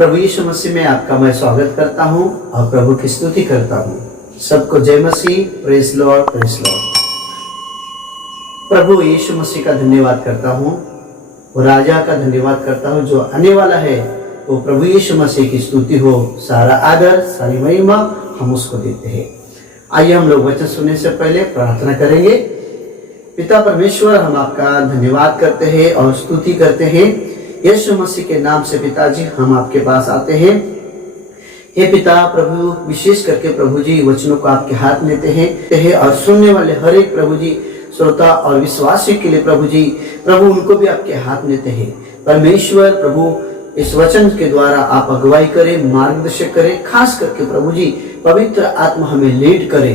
प्रभु यीशु मसीह में आपका मैं स्वागत करता हूं और प्रभु की स्तुति करता हूं। सबको जय मसीह, प्रेज लॉर्ड, प्रेज लॉर्ड। प्रभु यीशु मसीह का धन्यवाद करता हूं, वो राजा का धन्यवाद करता हूं जो आने वाला है। वो प्रभु यीशु मसीह की स्तुति हो, सारा आदर, सारी महिमा हम उसको देते हैं। आइए हम लोग वचन सुनने से पहले प्रार्थना करेंगे। पिता परमेश्वर, हम आपका धन्यवाद करते हैं और स्तुति करते हैं यीशु मसीह के नाम से। पिताजी, हम आपके पास आते हैं। हे पिता प्रभु, विशेष करके प्रभु जी वचनों को आपके हाथ लेते हैं और सुनने वाले हर एक प्रभु जी श्रोता और विश्वासी के लिए प्रभु उनको भी आपके हाथ लेते हैं। परमेश्वर प्रभु, इस वचन के द्वारा आप अगुवाई करें, मार्गदर्शन करें। खास करके प्रभु जी पवित्र आत्मा हमें लीड करे,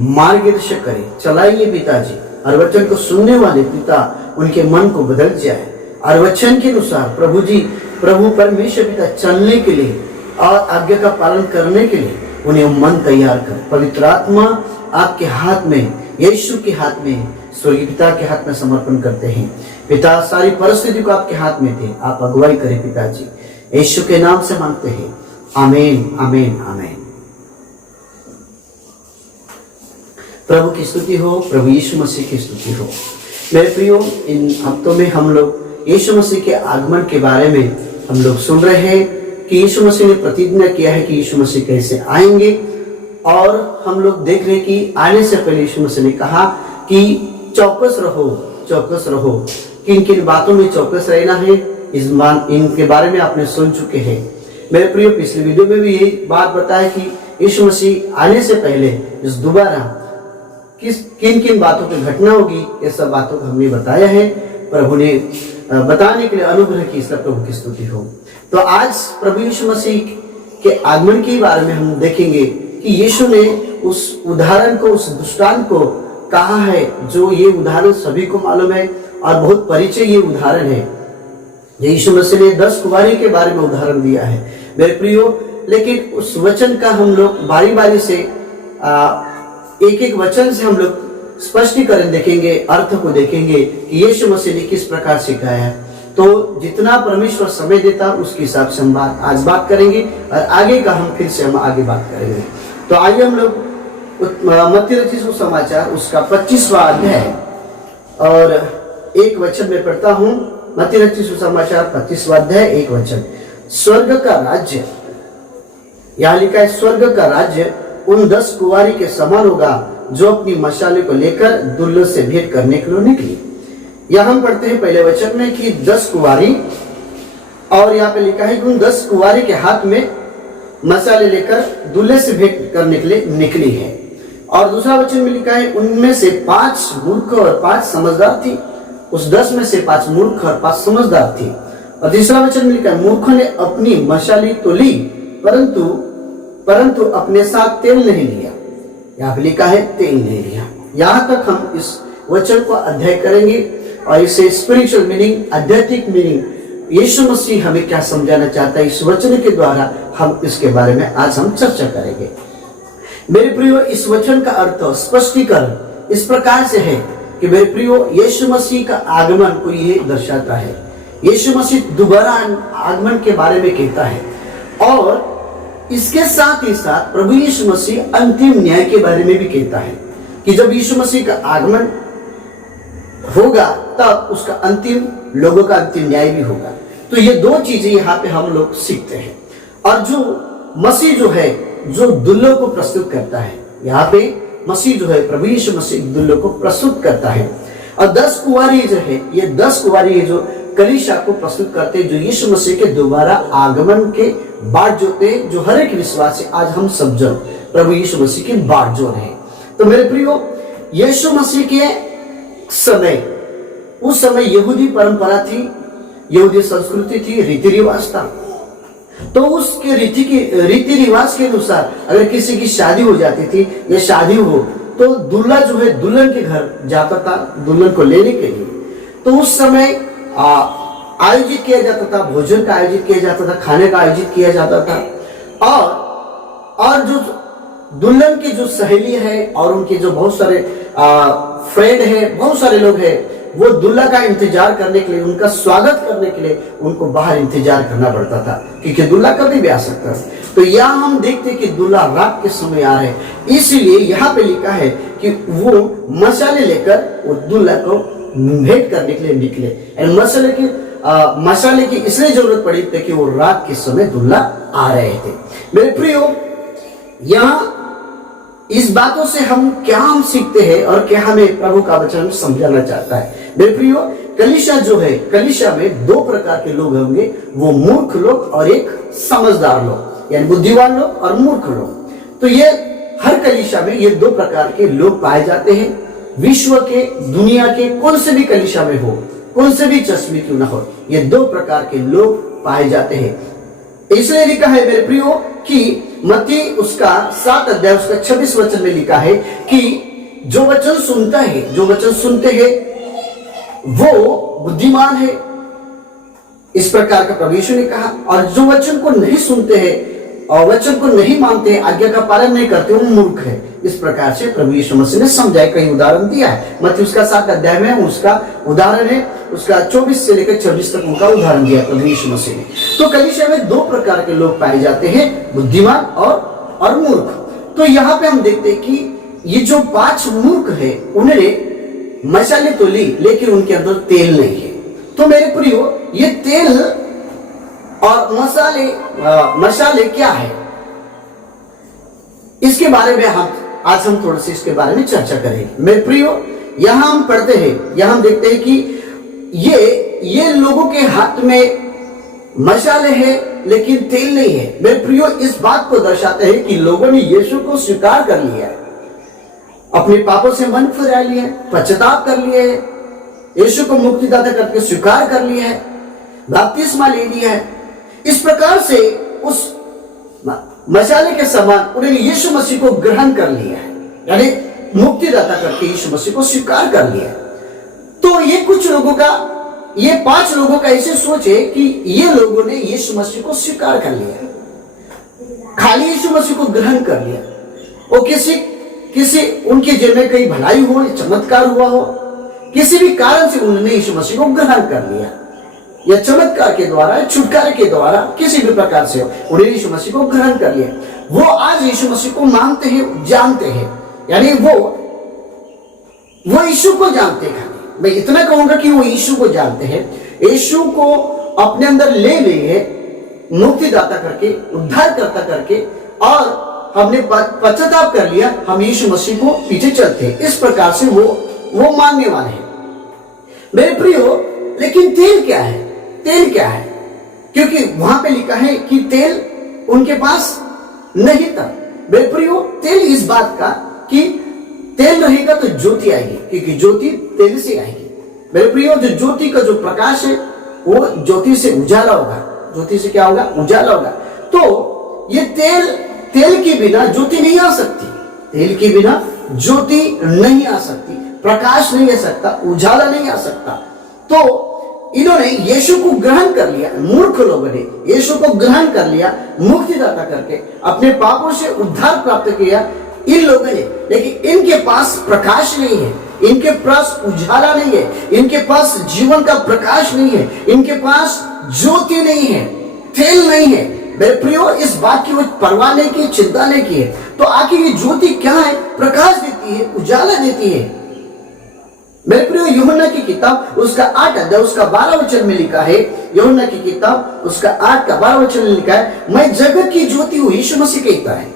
मार्गदर्शन करे, चलाइए पिताजी। और वचन को सुनने वाले पिता उनके मन को बदल जाए और वचन के अनुसार प्रभु परमेश्वर पिता चलने के लिए और आज्ञा का पालन करने के लिए उन्हें मन तैयार कर। पवित्र आत्मा आपके हाथ में, यीशु के हाथ में, स्वर्गीय पिता के हाथ में समर्पण करते हैं। पिता, सारी परिस्थिति को आपके हाथ में थे, आप अगुवाई करें पिताजी। यीशु के नाम से मांगते हैं, आमीन, आमीन, आमीन। प्रभु की स्तुति हो, प्रभु यीशु मसीह की स्तुति हो। मेरे प्रियो, इन हफ्तों में हम लोग यीशु मसीह के आगमन के बारे में हम लोग सुन रहे हैं कि यीशु मसीह ने प्रतिज्ञा किया है कि यीशु मसीह कैसे आएंगे। और हम लोग देख रहे हैं कि आने से पहले यीशु मसीह ने कहा कि चौकस रहो। किन किन बातों में चौकस रहना है, इनके बारे में आपने सुन चुके हैं। मेरे प्रियो, पिछले वीडियो में भी यही बात बताया कि यीशु मसीह आने से पहले इस दोबारा किन किन बातों की घटना होगी, ये सब बातों को हमने बताया है। प्रभु ने बताने के लिए अनुग्रह की, इसलिए प्रभु की स्तुति हो। तो आज प्रभु यीशु मसीह के आगमन के बारे में हम देखेंगे कि यीशु ने उस उदाहरण को, उस दृष्टांत को कहा है, जो ये उदाहरण सभी को मालूम है और बहुत परिचय ये उदाहरण है। यीशु मसीह ने 10 कुंवारी के बारे में उदाहरण दिया है मेरे प्रियो। लेकिन उस वचन का हम लोग बारी बारी से एक एक वचन से हम लोग स्पष्टीकरण देखेंगे, अर्थ को देखेंगे कि यीशु मसीह ने किस प्रकार सिखाया है। तो जितना परमेश्वर समय देता उसके हिसाब से हम आज बात करेंगे और आगे का हम फिर से आगे बात करेंगे। तो आइए हम लोग मत्ती रचित सुसमाचार उसका 25वां अध्याय और एक वचन में पढ़ता हूं। मत्ती रचित सुसमाचार 25वां अध्याय 1 वचन। स्वर्ग का राज्य, यहां लिखा है, स्वर्ग का राज्य उन 10 कुंवारी के समान होगा जो अपनी मशाले को लेकर दुल्हन से भेंट करने के लिए निकली। यह हम पढ़ते हैं पहले वचन में कि 10 कुंवारी, और यहाँ पे लिखा है कि उन 10 कुंवारी के हाथ में मशाले लेकर दुल्हन से भेंट करने के लिए निकली है। और दूसरा वचन में लिखा है, उनमें से 5 मूर्ख और 5 समझदार थी। उस 10 में से 5 मूर्ख और 5 समझदार थी। और तीसरा वचन में लिखा है, मूर्खों ने अपनी मशाली तो ली परंतु अपने साथ तेल नहीं लिया। यहाँ पे लिखा है तेल नहीं लिया। यहाँ तक हम इस वचन को अध्ययन करेंगे और इसे स्पिरिचुअल मीनिंग, आध्यात्मिक मीनिंग, यीशु मसीह हमें क्या समझाना चाहता है इस वचन के द्वारा, हम इसके बारे में आज हम चर्चा करेंगे। मेरे प्रियो, इस वचन का अर्थ स्पष्टीकरण इस प्रकार से है कि मेरे प्रियो, यीशु मसीह का आगमन को ये दर्शाता है। यीशु मसीह दोबारा आगमन के बारे में कहता है और इसके साथ ही साथ प्रभु यीशु मसीह अंतिम न्याय के बारे में भी कहता है कि जब यीशु मसीह का आगमन होगा तब उसका लोगों का अंतिम न्याय भी होगा। तो ये 2 चीजें यहाँ पे हम लोग सीखते हैं। और जो मसीह जो है, जो दुल्हन को प्रस्तुत करता है, यहाँ पे मसीह जो है, प्रभु यीशु मसीह दुल्हन को प्रस्तुत करता है। और 10 कुंवारी जो है, ये 10 कुंवारी जो कलीसिया को प्रस्तुत करते हैं, जो यीशु मसीह के दोबारा आगमन के बाट जोते, जो हर एक विश्वासी आज हम सब जन प्रभु यीशु मसीह की बाट जो रहे। तो मेरे प्रियो, यीशु मसीह के समय, उस समय यहूदी परंपरा थी, यहूदी संस्कृति थी, रीति रिवाज था। तो उसके रीति रिवाज के अनुसार अगर किसी की शादी हो जाती थी या शादी हो तो दूल्हा जो है दुल्हन के घर जाता था दुल्हन को लेने के लिए। तो उस समय आयोजित किया जाता था, भोजन का आयोजित किया जाता था, खाने का आयोजित किया जाता था। और जो दुल्हन की जो सहेली है और उनके जो बहुत सारे फ्रेंड है, बहुत सारे लोग हैं, वो दूल्हा का इंतजार करने के लिए, उनका स्वागत करने के लिए उनको बाहर इंतजार करना पड़ता था, क्योंकि दूल्हा कभी भी आ सकता था। तो यहाँ हम देखते कि दूल्हा रात के समय आ रहे हैं, इसीलिए यहाँ पे लिखा है कि वो मसाले लेकर वो दूल्हा को भेंट करने के लिए निकले। मसाले की इसलिए जरूरत पड़ी थी कि वो रात के समय दूल्हा आ रहे थे। मेरे प्रियो, यहाँ इस बातों से हम सीखते हैं और क्या हमें प्रभु का वचन समझाना चाहता है। मेरे प्रियो, कलीसिया जो है, कलीसिया में दो प्रकार के लोग होंगे, वो मूर्ख लोग और एक समझदार लोग, यानी बुद्धिमान लोग और मूर्ख लोग। तो ये हर कलीसिया में ये दो प्रकार के लोग पाए जाते हैं। विश्व के, दुनिया के कौन से भी कलीसिया में हो, कौन से भी चश्मे क्यों ना हो, ये दो प्रकार के लोग पाए जाते हैं। इसलिए लिखा है मेरे प्रियो कि मत्ती उसका 7 अध्याय उसका 26 वचन में लिखा है कि जो वचन सुनता है, जो वचन सुनते हैं वो बुद्धिमान है, इस प्रकार का प्रभु यीशु ने कहा। और जो वचन को नहीं सुनते हैं और वचन को नहीं मानते, आज्ञा का पालन नहीं करते, वो मूर्ख है। इस प्रकार से प्रभु यीशु मसीह ने समझाया, कई उदाहरण दिया है। मत्ती उसका 7 अध्याय में उसका उदाहरण है, उसका 24 से लेकर 26 तक उनका उदाहरण दिया प्रभु यीशु मसीह ने। तो कलीसिया में दो प्रकार के लोग पाए जाते हैं, बुद्धिमान और मूर्ख। तो यहाँ पे हम देखते हैं कि ये जो 5 मूर्ख है, उन्होंने मसाले तो ली, लेकिन उनके अंदर तेल नहीं है। तो मेरे प्रियो, ये तेल और मसाले क्या है, इसके बारे में आज हम थोड़ा सा इसके बारे में चर्चा करेंगे। मेरे प्रियो, यहां हम पढ़ते हैं, यहां हम देखते हैं कि ये लोगों के हाथ में मसाले हैं लेकिन तेल नहीं है। मेरे प्रियो, इस बात को दर्शाते हैं कि लोगों ने यीशु को स्वीकार कर लिया है, अपने पापों से मन फिरा लिया है, पश्चाताप कर लिया है, यीशु को मुक्तिदाता करके स्वीकार कर लिया है, बपतिस्मा ले लिया है। इस प्रकार से उस मसाले के समान उन्होंने यीशु मसीह को ग्रहण कर लिया है, यानी मुक्तिदाता करके यीशु मसीह को स्वीकार कर लिया है। तो ये कुछ लोगों का, ये 5 लोगों का ऐसे सोच है कि ये लोगों ने यीशु मसीह को स्वीकार कर लिया, खाली यीशु मसीह को ग्रहण कर लिया। और किसी उनके जीवन में कहीं भलाई हो, चमत्कार हुआ हो, किसी भी कारण से उन्होंने यीशु मसीह को ग्रहण कर लिया, या चमत्कार के द्वारा, छुटकारे के द्वारा, किसी भी प्रकार से उन्होंने यीशु मसीह को ग्रहण कर लिया। वो आज यीशु मसीह को मानते हैं, जानते हैं, यानी वो यीशु को जानते हैं। मैं इतना कहूंगा कि वो यीशु को जानते हैं, यीशु को अपने अंदर ले लिए मुक्तिदाता करके, उद्धारकर्ता करके, और हमने पश्चाताप कर लिया, हम यीशु मसीह को पीछे चलते हैं। इस प्रकार से वो मानने वाले हैं। मेरे प्रियो, लेकिन तेल क्या है? तेल क्या है? क्योंकि वहां पे लिखा है कि तेल उनके पास नहीं था। मेरे प्रियो, तेल इस बात का कि तेल रहेगा तो ज्योति आएगी, क्योंकि ज्योति तेल से आएगी। मेरे प्रियो, जो ज्योति का जो प्रकाश है वो ज्योति से उजाला होगा। ज्योति से क्या होगा? उजाला होगा। तो ये तेल के बिना ज्योति नहीं आ सकती, तेल के बिना ज्योति नहीं आ सकती, प्रकाश नहीं आ सकता, उजाला नहीं आ सकता। तो इन्होंने यीशु को ग्रहण कर लिया, मूर्ख लोगों ने यीशु को ग्रहण कर लिया, मुक्तिदाता करके अपने पापों से उद्धार प्राप्त किया इन लोगों ने। लेकिन इनके पास प्रकाश नहीं है, इनके पास उजाला नहीं है, इनके पास जीवन का प्रकाश नहीं है, इनके पास ज्योति नहीं है, तेल नहीं है। मेरे प्रियो, इस बात की वो परवाह नहीं की, चिंता नहीं की है। तो आखिर ये ज्योति क्या है? प्रकाश देती है, उजाला देती है। मेरे प्रियो, यूहन्ना की किताब उसका 8 अध्याय उसका 12 वचन में लिखा है, यूहन्ना की किताब उसका 8 का 12 वचन में लिखा है, मैं जगत की ज्योति हूं, यीशु मसीह कहता है।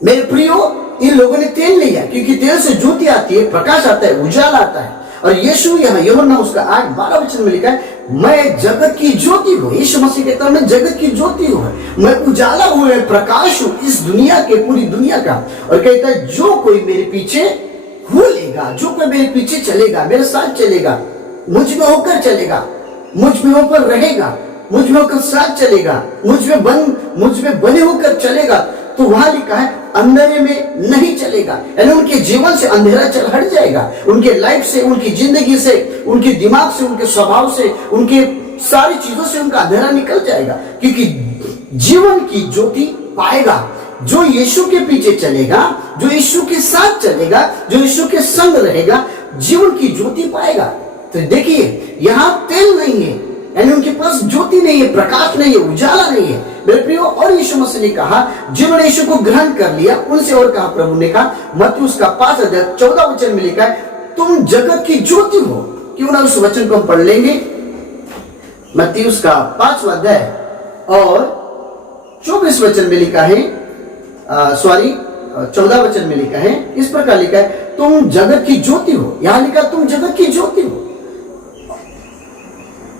मेरे प्रियो, इन लोगों ने तेल लिया, क्योंकि तेल से ज्योति आती है, प्रकाश आता है, उजाला आता है। और यीशु यहाँ यूहन्ना उसका 8:12 वचन में लिखा है, मैं जगत की ज्योति हूँ। यीशु मसीह कहता है, मैं जगत की ज्योति हूँ, मैं उजाला हूँ, प्रकाश हूँ इस दुनिया के, पूरी दुनिया का। और कहता है, जो कोई मेरे पीछे लेगा, जो कोई मेरे पीछे चलेगा, मेरे साथ चलेगा, मुझ में होकर चलेगा, मुझ में होकर रहेगा, मुझ में होकर साथ चलेगा, मुझ में बने होकर चलेगा, तो वहां लिखा है अंधेरे में नहीं चलेगा। यानी उनके जीवन से अंधेरा हट जाएगा, उनके लाइफ से, उनकी जिंदगी से, उनके दिमाग से, उनके स्वभाव से, उनके सारी चीजों से उनका अंधेरा निकल जाएगा, क्योंकि जीवन की ज्योति पाएगा। जो यीशु के पीछे चलेगा, जो यीशु के साथ चलेगा, जो यीशु के संग रहेगा, जीवन की ज्योति पाएगा। तो देखिए यहाँ तेल नहीं है, यानी उनके पास ज्योति नहीं है, प्रकाश नहीं है, उजाला नहीं है मेरे प्रियो। और यीशु मसीह ने कहा, जिन्होंने यीशु को ग्रहण कर लिया उनसे और कहा, प्रभु ने कहा मत्ती उसका 5:14 में लिखा है, तुम जगत की ज्योति हो। क्यों ना उस वचन को हम पढ़ लेंगे। मत्ती उसका 5वां अध्याय और 24 वचन में लिखा है, 14 वचन में लिखा है, इस प्रकार लिखा है, तुम जगत की ज्योति हो। यहां लिखा तुम जगत की ज्योति हो।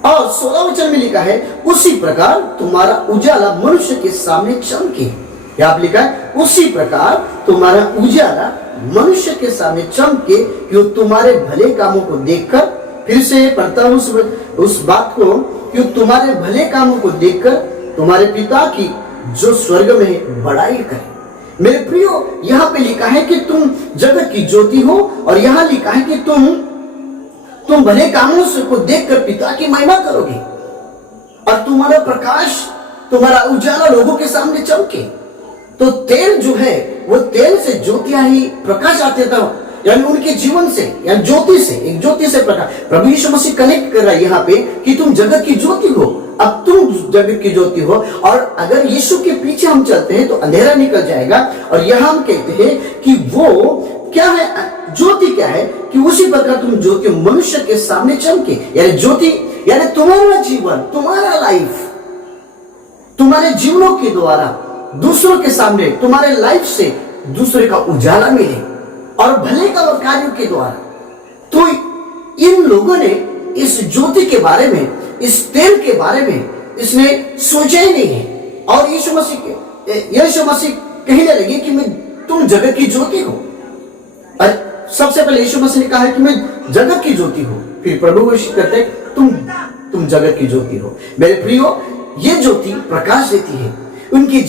और 16 वचन में लिखा है, उसी प्रकार तुम्हारा उजाला मनुष्य के सामने चमके। यहां लिखा है, उसी प्रकार तुम्हारा उजाला मनुष्य के सामने चमके कि तुम्हारे भले कामों को देखकर, फिर से पढ़ता हूं उस बात को, कि तुम्हारे भले कामों को देखकर तुम्हारे पिता की जो स्वर्ग में है बड़ाई करे। मेरे प्रियो, यहाँ पे लिखा है कि तुम जगत की ज्योति हो, और यहाँ लिखा है कि तुम भले कामों से को देखकर पिता की महिमा करोगे, और तुम्हारा प्रकाश, तुम्हारा उजाला लोगों के सामने चमके। तो तेल जो है वो तेल से ज्योतियां ही प्रकाश आते था, यानी उनके जीवन से, यानी ज्योति से, एक ज्योति से प्रकाश। प्रभु यीशु मसीह कनेक्ट कर रहा है यहाँ पे कि तुम जगत की ज्योति हो। अब तुम जगत की ज्योति हो, और अगर यीशु के पीछे हम चलते हैं तो अंधेरा निकल जाएगा। और यहाँ हम कहते हैं कि वो क्या है, ज्योति क्या है, कि उसी प्रकार तुम ज्योति मनुष्य के सामने चमके। यानी ज्योति यानी तुम्हारा जीवन, तुम्हारा लाइफ, तुम्हारे जीवनों के द्वारा दूसरों के सामने, तुम्हारे लाइफ से दूसरे का उजाला मिले, और भले का और कार्यों के द्वारा। तो इन लोगों ने इस ज्योति के बारे में, इस तेल के बारे में इसने सोचा ही नहीं है। और यीशु मसीह कहने लगे कि मैं तुम जगत की ज्योति हो। और सबसे पहले यीशु मसीह ने कहा है कि मैं जगत की ज्योति हूं। फिर प्रभु घोषित करते हैं तुम जगत की ज्योति हो। मेरे प्रियो, ये ज्योति प्रकाश देती है। इनके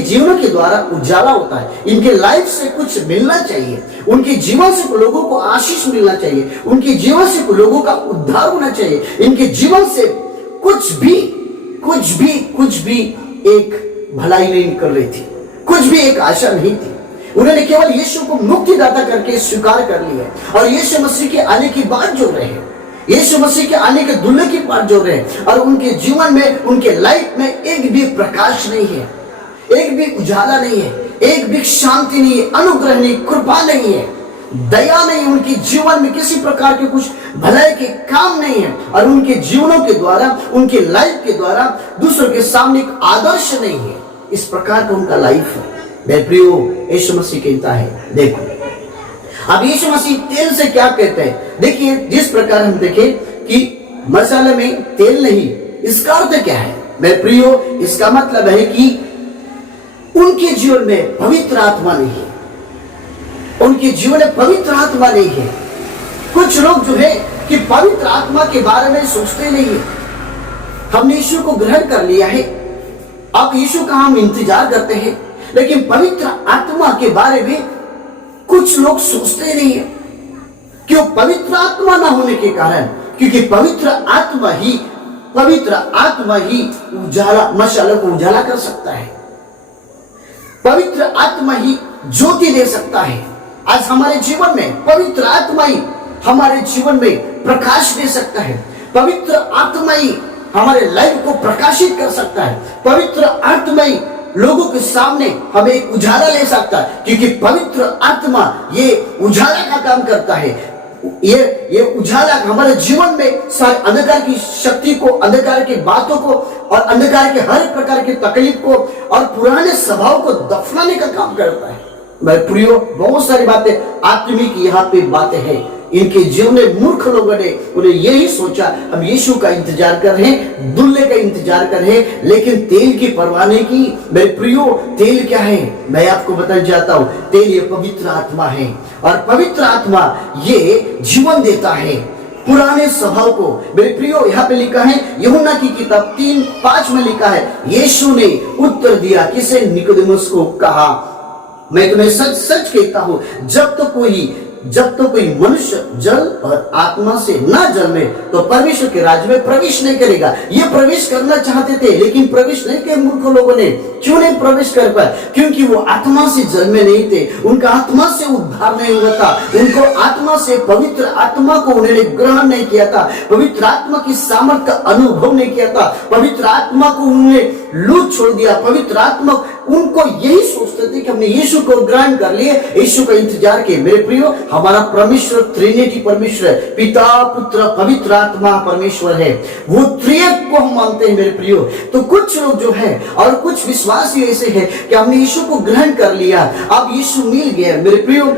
जीवन के द्वारा उजाला होता है। इनके लाइफ से कुछ मिलना चाहिए, उनके जीवन से लोगों को आशीष मिलना चाहिए, उनके जीवन से लोगों का उद्धार होना चाहिए। इनके जीवन से कुछ भी एक भलाई नहीं निकल रही थी, कुछ भी एक आशा नहीं थी। उन्होंने केवल यीशु को मुक्तिदाता करके स्वीकार कर लिया, और यीशु मसीह के आने की बात जोड़ रहे हैं, यीशु मसीह के आने के दुल्हे की बात जोड़ रहे हैं। और उनके जीवन में, उनके लाइफ में एक भी प्रकाश नहीं है, एक भी उजाला नहीं है, एक भी शांति नहीं है, अनुग्रह नहीं, कृपा नहीं है, दया नहीं, उनके जीवन में किसी प्रकार के कुछ भलाई के काम नहीं है। और उनके जीवनों के द्वारा, उनके लाइफ के द्वारा दूसरों के सामने एक आदर्श नहीं है। इस प्रकार का उनका लाइफ है। मेरे प्रियो, यीशु मसीह कहता है, देखो अब यीशु मसीह तेल से क्या कहते हैं। देखिए, जिस प्रकार हम देखें कि मसाले में तेल नहीं, इसका अर्थ क्या है मेरे प्रियो? इसका मतलब है कि उनके जीवन में पवित्र आत्मा नहीं है, उनके जीवन में पवित्र आत्मा नहीं है। कुछ लोग जो है कि पवित्र आत्मा के बारे में सोचते नहीं है। हमने यीशु को ग्रहण कर लिया है, अब यीशु का हम इंतजार करते हैं, लेकिन पवित्र आत्मा के बारे में कुछ लोग सोचते नहीं है। क्यों? पवित्र आत्मा ना होने के कारण, क्योंकि पवित्र आत्मा ही उजाला, मशालों को उजाला कर सकता है। पवित्र आत्मा ही ज्योति दे सकता है। आज हमारे जीवन में पवित्र आत्मा ही हमारे जीवन में प्रकाश दे सकता है। पवित्र आत्मा ही हमारे लाइफ को प्रकाशित कर सकता है। पवित्र आत्मा ही लोगों के सामने हमें एक उजाला ले सकता है, क्योंकि पवित्र आत्मा ये उजाला का काम करता है। ये उजाला हमारे जीवन में सारे अंधकार की शक्ति को, अंधकार की बातों को और अंधकार के हर प्रकार की तकलीफ को और पुराने स्वभाव को दफनाने का काम करता है। मेरे प्रियो, बहुत सारी बातें आत्मिक यहाँ पे बातें हैं। इनके जीवन में मूर्ख लोगों ने उन्हें यही सोचा, हम यीशु का इंतजार कर रहे हैं, दुल्हे का इंतजार कर रहे हैं, लेकिन तेल की परवाह नहीं की। मेरे प्रियो, तेल क्या है मैं आपको बताना चाहता हूं। तेल ये पवित्र आत्मा है, और पवित्र आत्मा ये जीवन देता है पुराने स्वभाव को। मेरे प्रियो, यहाँ पे लिखा है यूहन्ना की किताब 3:5 में लिखा है, यीशु ने उत्तर दिया, किसे? निकोदेमुस को कहा, मैं तुम्हें सच सच कहता हूं, जब तो कोई जब तो कोई मनुष्य जल और आत्मा से न जन्मे तो परमेश्वर के राज्य में प्रवेश नहीं करेगा। ये प्रवेश करना चाहते थे लेकिन प्रवेश नहीं किए मूर्ख लोगों ने। क्यों नहीं प्रवेश कर पाए? क्योंकि वो आत्मा से जन्मे नहीं थे, उनका आत्मा से उद्धार नहीं हुआ था, उनको आत्मा से पवित्र आत्मा को उन्होंने ग्रहण नहीं किया था, पवित्र आत्मा की सामर्थ का अनुभव नहीं किया था, पवित्र आत्मा को उन्होंने लूट छोड़ दिया। पवित्र आत्मा उनको यही सोचते थे कि हमने यीशु को ग्रहण कर लिए, यीशु का इंतजार किए। मेरे प्रियो, हमारा परमेश्वर त्रिनेटी परमेश्वर है, पिता पुत्र पवित्र आत्मा परमेश्वर है, वो त्रिएक को हम मानते हैं मेरे प्रियो। तो कुछ लोग जो है और कुछ विश्वासी ऐसे हैं कि हमने यीशु को ग्रहण कर लिया, अब यीशु मिल गया। मेरे प्रियो,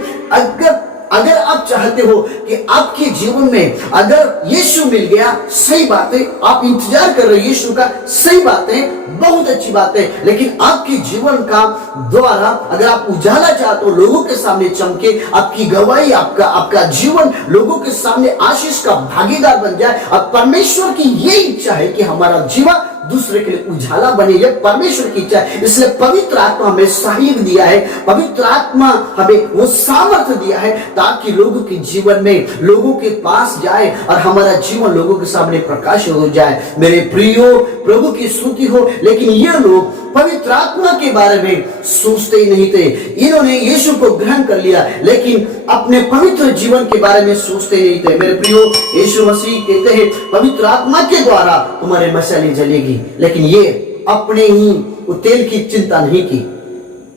अगर आप चाहते हो कि आपके जीवन में अगर यीशु मिल गया, सही बात है, आप इंतजार कर रहे हो यीशु का, सही बात है, बहुत अच्छी बात है। लेकिन आपके जीवन का द्वारा अगर आप उजाला चाहते हो, लोगों के सामने चमके, आपकी गवाही, आपका जीवन लोगों के सामने आशीष का भागीदार बन जाए, अब परमेश्वर की ये इच्छा है कि हमारा जीवन दूसरे के लिए उजाला बने, यह परमेश्वर की इच्छा है। इसलिए पवित्र आत्मा हमें सहयोग दिया है, पवित्र आत्मा हमें वो सामर्थ्य दिया है ताकि लोगों के जीवन में लोगों के पास जाए और हमारा जीवन लोगों के सामने प्रकाश हो जाए। मेरे प्रियो, प्रभु की स्तुति हो। लेकिन ये लोग पवित्र आत्मा के बारे में सोचते ही नहीं थे। इन्होंने यीशु को ग्रहण कर लिया लेकिन अपने पवित्र जीवन के बारे में सोचते नहीं थे। मेरे प्रियो, यीशु मसीह कहते हैं पवित्र आत्मा के द्वारा तुम्हारे मशालें जलेगी, लेकिन ये अपने ही तेल की चिंता नहीं की।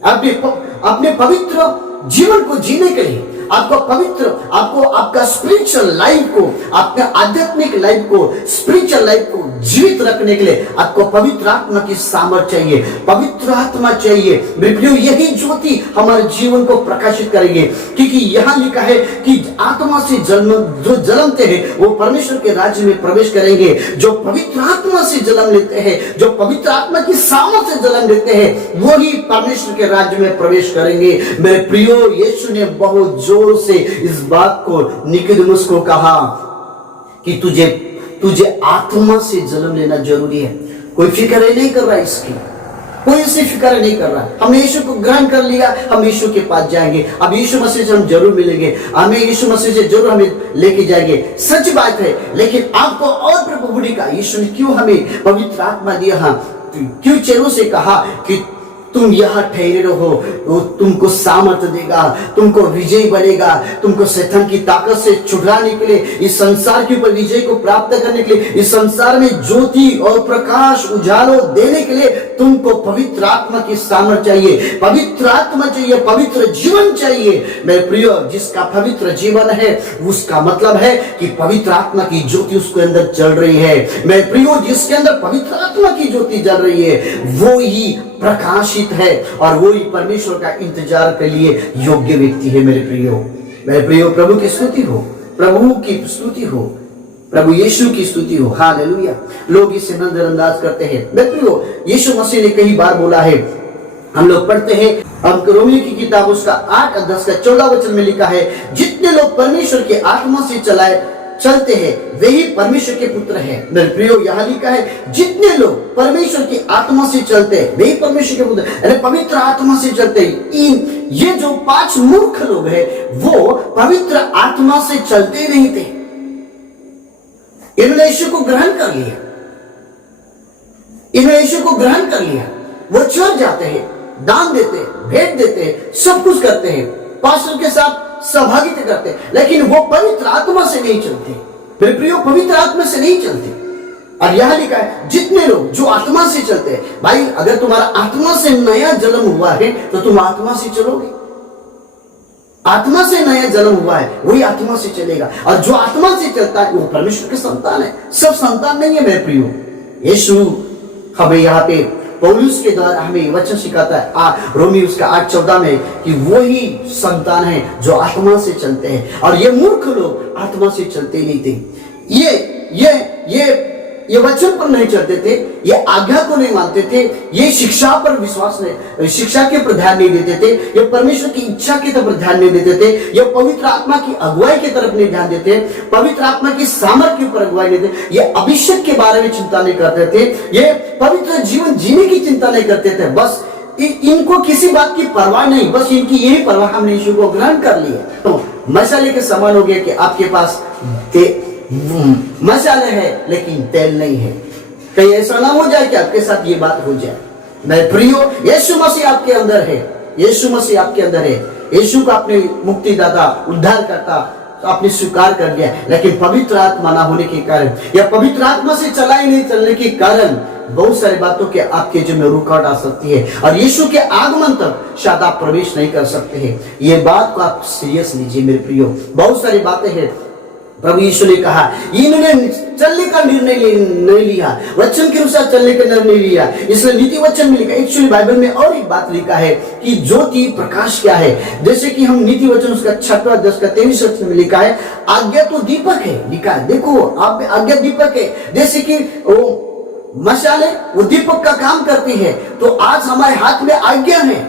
अपने पवित्र जीवन को जीने के लिए आपको आपका स्पिरिचुअल लाइफ को, आपका आध्यात्मिक लाइफ को, स्पिरिचुअल लाइफ को जीवित रखने के लिए आपको पवित्र आत्मा की सामर्थ चाहिए, पवित्र आत्मा चाहिए। यही ज्योति हमारे जीवन को प्रकाशित करेंगे, क्योंकि यहाँ लिखा है कि आत्मा से जो जन्मते हैं वो परमेश्वर के राज्य में प्रवेश करेंगे। जो पवित्र आत्मा से जन्म लेते हैं, जो पवित्र आत्मा की सामर्थ से जन्म लेते हैं, वो ही परमेश्वर के राज्य में प्रवेश करेंगे। मेरे प्रियो, यीशु ने बहुत जोर से इस बात को निकोदेमुस को कहा कि तुझे आत्मा से जन्म लेना जरूरी है। कोई फिक्र नहीं कर रहा, इसकी कोई इसे फिक्र नहीं कर रहा। हमने यीशु को ग्रहण कर लिया, हम यीशु के पास जाएंगे, अब यीशु मसीह से हम जरूर मिलेंगे, हमें यीशु मसीह से जरूर हमें लेके जाएंगे। सच बात है, लेकिन आपको और प्रभु ने कहा, यीशु ने क्यों हमें पवित्र आत्मा दिया, क्यों चेलों से कहा कि तुम यहाँ ठहरे रहो, वो तुमको सामर्थ्य देगा, तुमको विजय बनेगा, तुमको शैतान की ताकत से छुड़ाने के लिए, इस संसार के ऊपर विजय को प्राप्त करने के लिए, इस संसार में ज्योति और प्रकाश उजालो देने के लिए तुमको पवित्र आत्मा की सामर्थ्य चाहिए, पवित्र आत्मा चाहिए, पवित्र जीवन चाहिए। मेरे प्रियो, जिसका पवित्र जीवन है उसका मतलब है कि पवित्र आत्मा की ज्योति उसके अंदर चल रही है। मेरे प्रियो, जिसके अंदर पवित्र आत्मा की ज्योति जल रही है वो ही प्रकाशित है और वो ही परमेश्वर का इंतजार के लिए योग्य व्यक्ति है। मेरे प्रियो, प्रभु की स्तुति हो, प्रभु की स्तुति हो, प्रभु यीशु की स्तुति हो। हालेलुया। लोग इसे नजरअंदाज करते हैं। मेरे प्रियो, यीशु मसीह ने कई बार बोला है, हम लोग पढ़ते हैं, अब रोमियो की किताब उसका 8 और 10 का 14 वचन में लिखा है, जितने लोग परमेश्वर के आत्मा से चलते हैं वे ही परमेश्वर के पुत्र हैं। मेरे प्रियो, यहाँ लिखा है जितने लोग परमेश्वर की आत्मा से चलते हैं वे ही परमेश्वर के पुत्र, यानी पवित्र आत्मा से चलते हैं। ये जो 5 मूर्ख लोग हैं वो पवित्र आत्मा से चलते नहीं थे। इन्होंने यीशु को ग्रहण कर लिया, वो चढ़ जाते हैं, दान देते हैं, भेंट देते हैं, सब कुछ करते हैं, पास्टर के साथ सहभागिता करते हैं, लेकिन वो पवित्र आत्मा से नहीं चलते। मेरे प्रियो, पवित्र आत्मा से नहीं चलते। और यहां लिखा है जितने लोग जो आत्मा से चलते हैं। भाई, अगर तुम्हारा आत्मा से नया जन्म हुआ है तो तुम आत्मा से चलोगे। आत्मा से नया जन्म हुआ है वही आत्मा से चलेगा, और जो आत्मा से चलता है वो परमेश्वर के संतान है। सब संतान नहीं है मेरे प्रियो। यीशु हमें यहाँ पे पौलुस के द्वारा हमें वचन सिखाता है रोमियो उसका 8:14 में कि वो ही संतान है जो आत्मा से चलते हैं, और ये मूर्ख लोग आत्मा से चलते नहीं थे। ये वचन पर नहीं चलते थे, ये आज्ञा को नहीं मानते थे, ये शिक्षा पर विश्वास नहीं, शिक्षा के ऊपर ध्यान नहीं देते थे, ये परमेश्वर की इच्छा की तरफ ध्यान नहीं देते थे, ये पवित्र आत्मा की अगुवाई की तरफ नहीं ध्यान देते, पवित्र आत्मा की सामर्थ्य के ऊपर अगुवाई नहीं देते, ये अभिषेक के बारे में चिंता नहीं करते थे, ये पवित्र जीवन जीने की चिंता नहीं करते थे। बस इनको किसी बात की परवाह नहीं, बस इनकी यही परवाह, हमने यीशु को ग्रहण कर लिया तो मसाले के समान हो गया कि आपके पास मसाले है लेकिन तेल नहीं है। कहीं ऐसा ना हो जाए कि आपके साथ ये बात हो जाए। मेरे प्रियो, यीशु मसीह आपके अंदर है, यीशु मसीह आपके अंदर है। यीशु को अपने मुक्तिदाता, उद्धार करता आपने स्वीकार कर लिया, लेकिन पवित्र आत्मा ना होने के कारण या पवित्र आत्मा से चलाई नहीं चलने के कारण बहुत सारी बातों के आपके जो में रुकावट आ सकती है और यीशु के आगमन तक शायद आप प्रवेश नहीं कर सकते हैं। ये बात को आप सीरियस लीजिए मेरे प्रियो। बहुत सारी बातें हैं प्रभु यीशु ने कहा, इन्होंने चलने का निर्णय नहीं लिया, वचन के अनुसार चलने का निर्णय नहीं लिया, इसलिए नीति वचन में लिखा। एक्चुअली बाइबल में और एक बात लिखा है कि ज्योति प्रकाश क्या है। जैसे कि हम नीति वचन उसका 6वां अध्याय का 23 वचन में लिखा है, आज्ञा तो दीपक है, लिखा है। देखो आप आज्ञा दीपक है, जैसे कि वो मशाले वो दीपक का काम करती है, तो आज हमारे हाथ में आज्ञा है।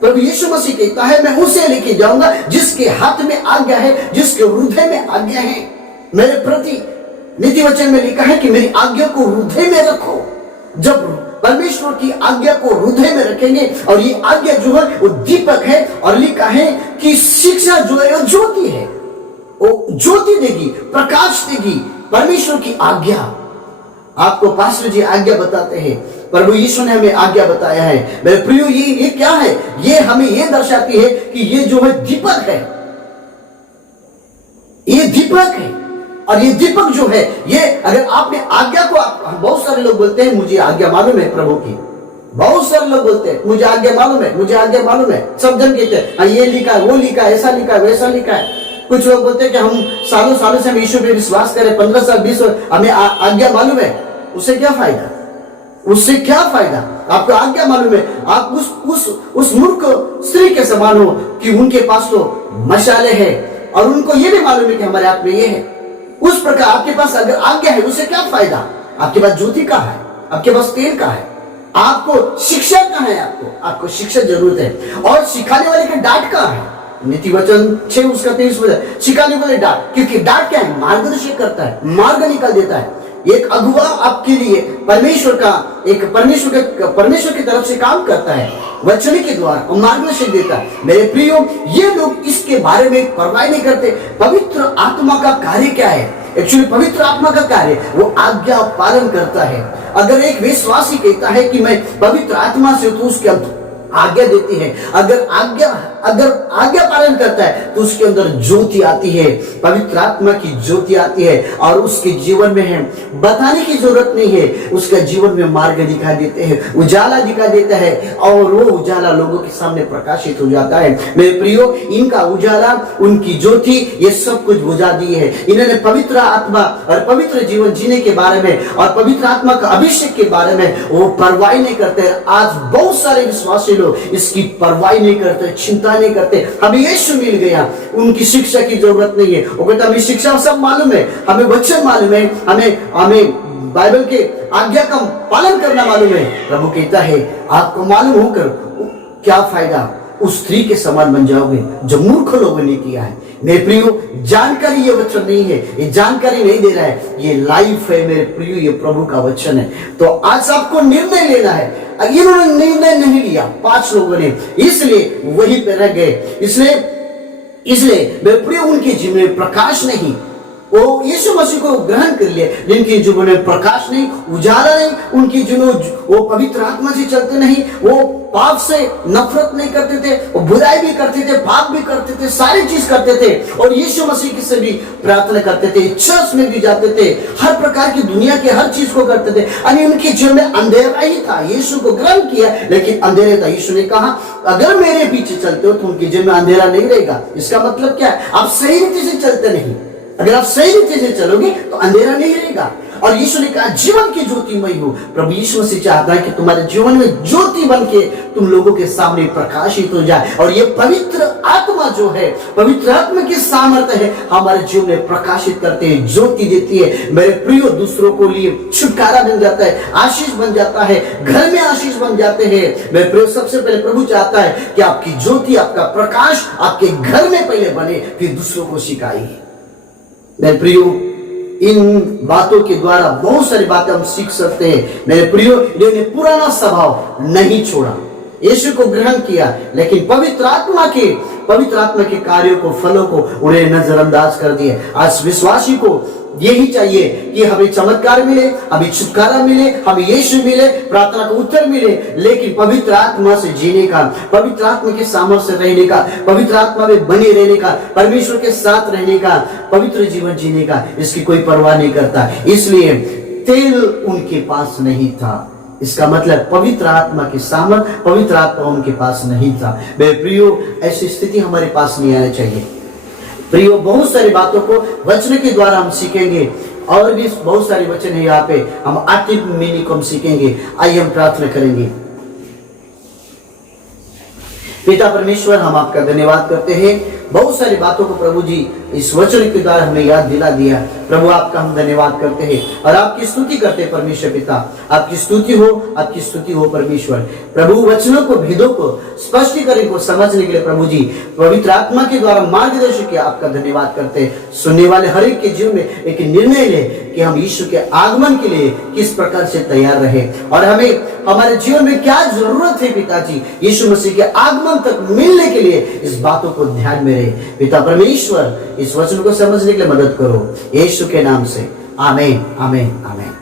प्रभु यीशु मसीह कहता है, मैं उसे लेके जाऊंगा जिसके हाथ में आज्ञा है, जिसके हृदय में आज्ञा है। मेरे प्रति नीति वचन में लिखा है कि मेरी आज्ञा को हृदय में रखो। जब परमेश्वर की आज्ञा को हृदय में रखेंगे, और ये आज्ञा जो है वो दीपक है, और लिखा है कि शिक्षा जो है वो ज्योति है, वो ज्योति देगी, प्रकाश देगी। परमेश्वर की आज्ञा, आपको पास्टर जी आज्ञा बताते हैं, प्रभु यीशु ने हमें आज्ञा बताया है। मेरे प्रियो, ये क्या है? ये हमें ये दर्शाती है कि ये जो है दीपक है, ये दीपक है। और ये दीपक जो है, ये अगर आपने आज्ञा को, बहुत सारे लोग बोलते हैं मुझे आज्ञा मालूम है प्रभु की, बहुत सारे लोग बोलते हैं मुझे आज्ञा मालूम है, मुझे आज्ञा मालूम है। सब जन कहते हैं ये लिखा है, वो लिखा है, ऐसा लिखा है, वैसा लिखा है। कुछ लोग बोलते हैं कि हम सालों सालों से हम यीशु पे विश्वास करें, 15 साल 20 साल, हमें आज्ञा मालूम है। उससे क्या फायदा? उससे क्या फायदा? आपको आज्ञा मालूम है, आप उस मूर्ख स्त्री के समान हो कि उनके पास तो मशाले हैं और उनको ये भी मालूम है कि हमारे हाथ में ये है। उस प्रकार आपके पास अगर आज्ञा है, उससे क्या फायदा? आपके पास ज्योति का है, आपके पास तेल का है, आपको शिक्षा का है, आपको शिक्षा जरूरत है। और सिखाने वाले का डांट का है। नीति वचन 6 उसका 23 सिखाने वाले डांट, क्योंकि डांट क्या है? मार्गदर्शन करता है, मार्ग निकाल देता है। एक अगुआ आपके लिए परमेश्वर की तरफ से काम करता है, वचन के द्वारा और मार्गदर्शन देता है। मेरे प्रियो, ये लोग इसके बारे में परवाह नहीं करते। पवित्र आत्मा का कार्य क्या है? एक्चुअली पवित्र आत्मा का कार्य वो आज्ञा पालन करता है। अगर एक विश्वासी कहता है कि मैं पवित्र आत्मा से, तो उसके आज्ञा देती है। अगर आज्ञा पालन करता है तो उसके अंदर ज्योति आती है, पवित्र आत्मा की ज्योति आती है, और उसके जीवन में है बताने की जरूरत नहीं है, उसका जीवन में मार्ग दिखा देते हैं, उजाला दिखा देता है, और वो उजाला लोगों के सामने प्रकाशित हो जाता है। मेरे प्रियो, इनका उजाला, उनकी ज्योति, ये सब कुछ बुझा दी है। इन्होंने पवित्र आत्मा और पवित्र जीवन जीने के बारे में और पवित्र आत्मा का अभिषेक के बारे में वो परवाह नहीं करते। आज बहुत सारे विश्वासी लोग इसकी परवाह नहीं करते, चिंता नहीं करते। हमें यीशु मिल गया, उनकी शिक्षा की जरूरत नहीं है। वो कहते हमें शिक्षा सब मालूम है, हमें वचन मालूम है, हमें बाइबल के आज्ञा का पालन करना मालूम है। प्रभु कहता है आपको मालूम होकर क्या फायदा? उस स्त्री के समान बन जाओगे जो मूर्ख लोगों ने किया है। मेरे प्रियो, जानकारी ये वचन नहीं है, ये जानकारी नहीं दे रहा है, ये लाइफ है मेरे प्रियो, ये प्रभु का वचन है। तो आज आपको निर्णय लेना है। इन्होंने निर्णय नहीं लिया 5 लोगों ने, इसलिए वहीं पे रह गए। इसलिए मेरे प्रियो, उनके जीवन में प्रकाश नहीं। वो यीशु मसीह को ग्रहण कर लिए, जिनके जीवन में प्रकाश नहीं, उजाला नहीं, उनकी जीवन वो पवित्र आत्मा से चलते नहीं, वो पाप से नफरत नहीं करते थे, वो बुराई भी करते थे, पाप भी करते थे, सारी चीज करते थे, और यीशु मसीह की से भी प्रार्थना करते थे, चर्च में भी जाते थे, हर प्रकार की दुनिया के हर चीज को करते थे। यानी उनके जीवन में अंधेरा ही था। यीशु को ग्रहण किया लेकिन अंधेरे था। यीशु ने कहा अगर मेरे पीछे चलते हो तो उनके जीवन में अंधेरा नहीं रहेगा। इसका मतलब क्या है? आप सही रीति से चलते नहीं। अगर आप सही रीति से चलोगे तो अंधेरा नहीं रहेगा। और यीशु ने कहा जीवन की ज्योति मैं हूं। प्रभु यीशु मसीह चाहता है कि तुम्हारे जीवन में ज्योति बन के तुम लोगों के सामने प्रकाशित हो जाए। और ये पवित्र आत्मा जो है, पवित्र आत्मा की सामर्थ्य है, हमारे जीवन में प्रकाशित करते हैं, ज्योति देती है। मेरे प्रियो, दूसरों को लिए छुटकारा बन जाता है, आशीष बन जाता है, घर में आशीष बन जाते हैं। मेरे प्रियो, सबसे पहले प्रभु चाहता है कि आपकी ज्योति, आपका प्रकाश आपके घर में पहले बने, फिर दूसरों को सिखाइए। मेरे प्रियो, इन बातों के द्वारा बहुत सारी बातें हम सीख सकते हैं। मेरे प्रियो, इन्होंने पुराना स्वभाव नहीं छोड़ा। यीशु को ग्रहण किया, लेकिन पवित्र आत्मा के कार्यों को, फलों को उन्हें नजरअंदाज कर दिए। आज विश्वासी को यही चाहिए कि हमें चमत्कार मिले, हमें छुटकारा मिले, हमें यीशु मिले, प्रार्थना का उत्तर मिले, लेकिन पवित्र आत्मा से जीने का, पवित्र आत्मा के सामर्थ्य से रहने का, पवित्र आत्मा में बने रहने का, परमेश्वर के साथ रहने का, पवित्र जीवन जीने का, इसकी कोई परवाह नहीं करता। इसलिए तेल उनके पास नहीं था। इसका मतलब पवित्र आत्मा की सामर्थ, पवित्र आत्मा उनके पास नहीं था। मेरे प्रियो, ऐसी स्थिति हमारे पास नहीं आना चाहिए। प्रियो, बहुत सारी बातों को वचन के द्वारा हम सीखेंगे, और भी बहुत सारी वचन है यहाँ पे, हम आत्मिक मीनिंग को हम सीखेंगे। आइए हम प्रार्थना करेंगे। पिता परमेश्वर, हम आपका धन्यवाद करते हैं, बहुत सारी बातों को प्रभु जी इस वचन के द्वारा हमें याद दिला दिया। प्रभु आपका हम धन्यवाद करते हैं और आपकी स्तुति करते हैं। परमेश्वर पिता, आपकी स्तुति हो, आपकी स्तुति हो परमेश्वर। प्रभु वचनों को, भेदों को, स्पष्टीकरण को समझने के लिए प्रभु जी पवित्र आत्मा के द्वारा मार्गदर्शन किया, आपका धन्यवाद करते हैं। सुनने वाले हर एक के जीवन में एक निर्णय ले कि हम यीशु के आगमन के लिए किस प्रकार से तैयार रहे, और हमें हमारे जीवन में क्या जरूरत है पिताजी यीशु मसीह के आगमन तक मिलने के लिए, इस बातों को ध्यान में रहे। पिता परमेश्वर, इस वचन को समझने के लिए मदद करो, यीशु के नाम से, आमीन, आमीन, आमीन।